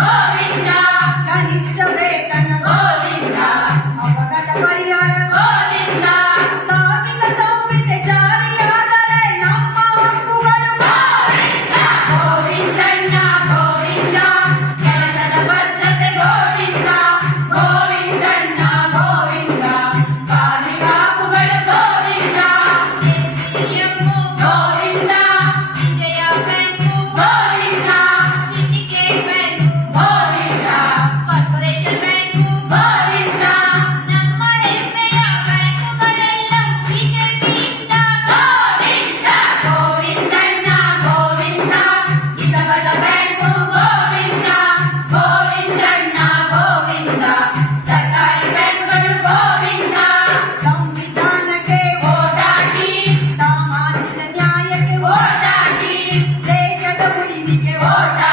గోవిందా గనిష్టం ஓட்ட முடிவிக்கு ஓட்ட